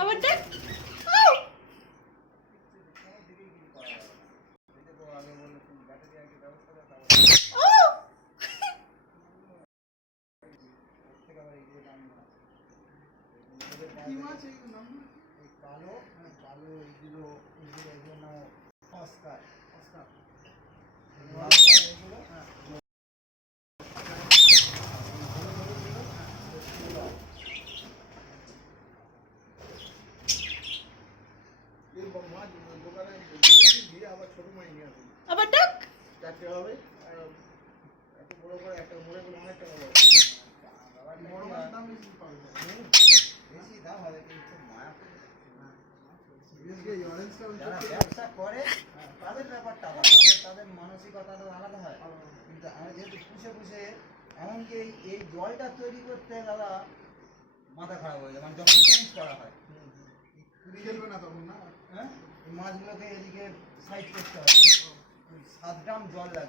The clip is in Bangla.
আবার দেখ। কালো কালো এগুলো এগুলো নাম অস্কার অস্কার এগুলো আবার ডাক। চারটে হবে এত বড় করে একটা মোড়ে করে অনেক টাকা বেশি দাম হবে কিন্তু মায়া যারা ব্যবসা করে তাদের ব্যাপারটা তাদের মানসিকতাটা আলাদা হয়। কিন্তু আমরা যেহেতু পুষে পুষে এমনকি এই জলটা তৈরি করতে দাদা মাথা খারাপ হয়ে যায়, মানে যখন চেঞ্জ করা হয় খেলবে না তখন না, হ্যাঁ এই মাছগুলোকে এদিকে সাইড করতে হবে, 7 গ্রাম জল লাগে।